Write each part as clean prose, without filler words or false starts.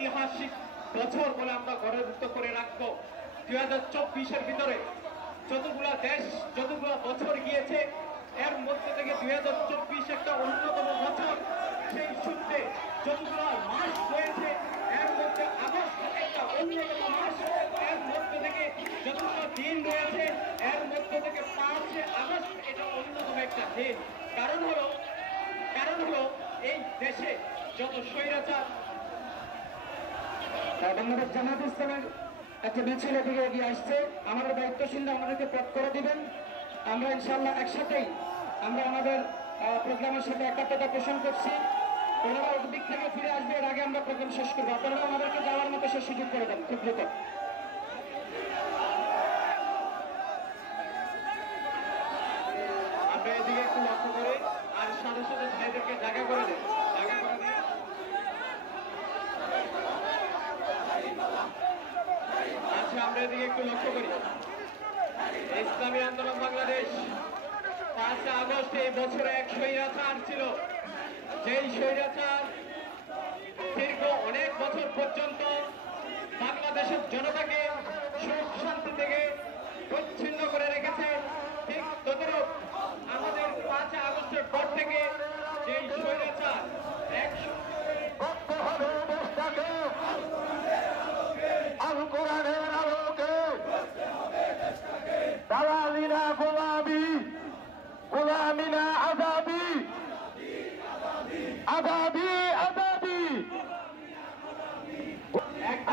ঐতিহাসিক বছর বলে আমরা গর্বিত করে রাখবো। 2024-এর ভিতরে যতগুলা দেশ যতগুলা বছর গিয়েছে এর মধ্যে থেকে 2024 একটা অন্যতম বছর। সেই সূত্রে যতগুলা মাস রয়েছে এর মধ্যে আগস্ট একটা অন্যতম মাস। এর মধ্যে থেকে যতগুলো দিন রয়েছে এর মধ্যে থেকে 5 আগস্ট এটা অন্যতম একটা দিন। কারণ হলো এই দেশে যত স্বৈরাচার। বাংলাদেশ জামায়াত ইসলামের একটা মিছিল এদিকে এগিয়ে আসছে। আমাদের দায়িত্বশীলরা আমাদেরকে পথ করে দিবেন। আমরা ইনশাআল্লাহ একসাথেই আমরা আমাদের প্রোগ্রামের সাথে একাত্মতা পোষণ করছি। ওনারা ওই দিক থেকে ফিরে আসবে, এর আগে আমরা প্রোগ্রাম শেষ করবো। আপনারা আমাদেরকে যাওয়ার মতো সে সুযোগ করে দেন খুব দ্রুত। আমরা এদিকে একটু লক্ষ্য করে আর সাথে সাথে ভাইদেরকে জায়গা করে দেন। আচ্ছা, আমরা এদিকে একটু লক্ষ্য করি। ইসলামী আন্দোলন বাংলাদেশ 5 আগস্ট এই বছরে এক স্বৈরাচার ছিল। যেই স্বৈরাচার দীর্ঘ অনেক বছর পর্যন্ত বাংলাদেশের জনতাকে সুখ শান্তি থেকে বিচ্ছিন্ন করে রেখেছে। ঠিক ততরূপ আমাদের 5 আগস্টের পর থেকে যেই স্বৈরাচার দালালিনা গোলামি, গোলামিনা আজাদি, আজাদি আজাদি,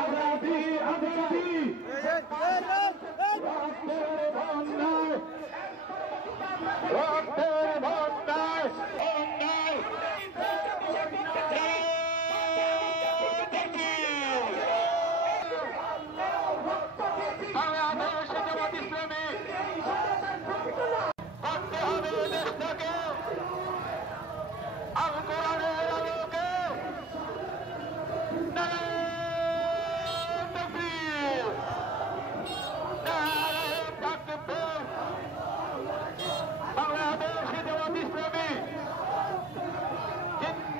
আজাদি আজাদি, রক্তের বন্যায়, রক্তের বন্যায়, অন্যায় বাংলাদেশ জামাত ইসলামী করতে হবে দেশটাকে আল কোরআনের আলোকে। বাংলাদেশ জামাত ইসলামী,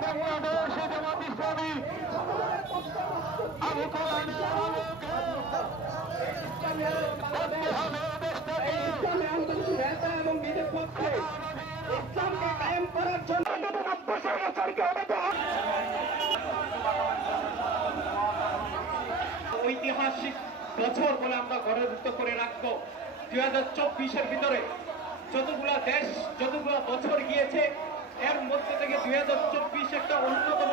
বাংলাদেশ জামাত ইসলামী আল কোরআনের আলোকে করতে হবে দেশটাকে এবং নিজের পক্ষে ইসলামকে কায়েম করার জন্য ঐতিহাসিক বছর বলে আমরা গর্বিত করে রাখবো। 2024-এর ভিতরে যতগুলা দেশ যতগুলা বছর গিয়েছে এর মধ্যে থেকে 2024 একটা অন্যতম